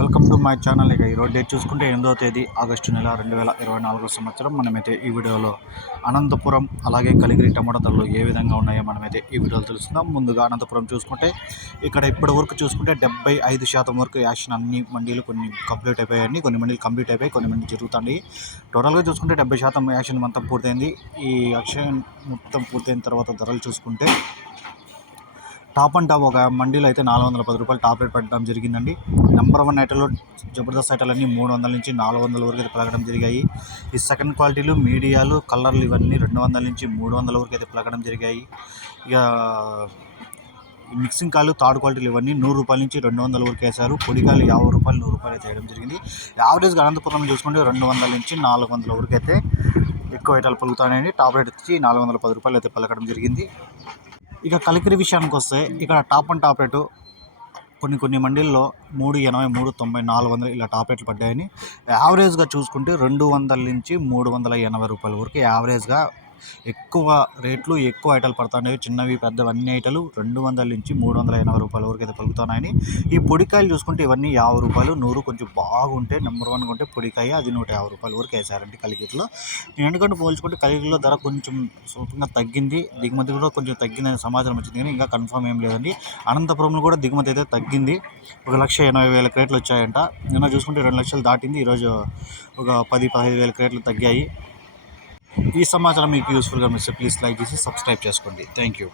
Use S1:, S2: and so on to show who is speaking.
S1: Welcome to my channel. ఇక ఈరోజు date చూసుకుంటే ఎనిమిదో తేదీ ఆగస్టు నెల రెండు వేల ఇరవై నాలుగో సంవత్సరం. మనమైతే ఈ వీడియోలో అనంతపురం అలాగే కలిగిరి టమాటా ధరలు ఏ విధంగా ఉన్నాయో మనమైతే ఈ వీడియోలో తెలుసుకుందాం. ముందుగా అనంతపురం చూసుకుంటే ఇక్కడ ఇప్పటి వరకు చూసుకుంటే డెబ్బై ఐదు శాతం వరకు యాక్షన్ అన్ని మండీలు కొన్ని కంప్లీట్ అయిపోయాయి కొన్ని మండీలు కంప్లీట్ అయిపోయి కొన్ని మండీలు జరుగుతాయి టోటల్గా చూసుకుంటే డెబ్బై శాతం యాక్షన్ మొత్తం పూర్తయింది. ఈ యాక్షన్ మొత్తం పూర్తయిన తర్వాత ధరలు చూసుకుంటే టాప్ అండ్ టాప్ ఒక మండీలో అయితే నాలుగు వందల పది రూపాయలు టాప్ రేట్ పెట్టడం జరిగిందండి. నెంబర్ వన్ ఐటల్లో జబర్దస్త్ ఐటల్ అన్ని మూడు వందల నుంచి నాలుగు వందల వరకు అయితే పలకడం జరిగాయి. ఈ సెకండ్ క్వాలిటీలు మీడియాలు కలర్లు ఇవన్నీ రెండు వందల నుంచి మూడు వందల వరకు అయితే పలకడం జరిగాయి. ఇక మిక్సింగ్ కాలు థర్డ్ క్వాలిటీలు ఇవన్నీ నూరు రూపాయల నుంచి రెండు వందల వరకు వేశారు. పొడికాయలు యాభై రూపాయలు నూరు రూపాయలు అయితే వేయడం జరిగింది. యావరేజ్గా అనంతపురం చూసుకుంటే రెండు వందల నుంచి నాలుగు వందల వరకు అయితే ఎక్కువ ఐటాలు పలుకుతాయండి. టాప్ రేట్ వచ్చి నాలుగు వందల పది రూపాయలు అయితే పలకడం జరిగింది. ఇక కలికిరి విషయానికి వస్తే ఇక్కడ టాప్ అండ్ టాప్ రేటు కొన్ని కొన్ని మండీల్లో మూడు ఎనభై మూడు తొంభై నాలుగు వందలు ఇలా టాప్ రేట్లు పడ్డాయని. యావరేజ్గా చూసుకుంటే రెండు వందల నుంచి మూడు వందల ఎనభై రూపాయల వరకు యావరేజ్గా ఎక్కువ రేట్లు ఎక్కువ ఐటలు పడుతున్నాయి చిన్నవి పెద్దవి అన్ని ఐటలు రెండు వందల నుంచి మూడు వందల ఎనభై రూపాయల వరకు అయితే పలుకుతున్నాయని ఈ పొడికాయలు చూసుకుంటే ఇవన్నీ యాభై రూపాయలు నూరు కొంచెం బాగుంటే నెంబర్ వన్ ఉంటే పొడికాయ అది నూట యాభై రూపాయల వరకు వేసారండి కలిగిట్లో. ఎందుకంటే పోల్చుకుంటే కలిగిట్లో ధర కొంచెం సూపంగా తగ్గింది. దిగుమతి కూడా కొంచెం తగ్గిందని సమాచారం వచ్చింది కానీ ఇంకా కన్ఫర్మ్ ఏం లేదండి. అనంతపురంలో కూడా దిగుమతి అయితే తగ్గింది. ఒక లక్ష ఎనభై వేల క్రేట్లు వచ్చాయంట. నిన్న చూసుకుంటే రెండు లక్షలు దాటింది. ఈరోజు ఒక పది పదిహేను వేల క్రేట్లు తగ్గాయి. ఈ సమాచారం మీకు యూస్ఫుల్గా మిస్తే ప్లీజ్ లైక్ చేసి సబ్స్క్రైబ్ చేసుకోండి. Thank you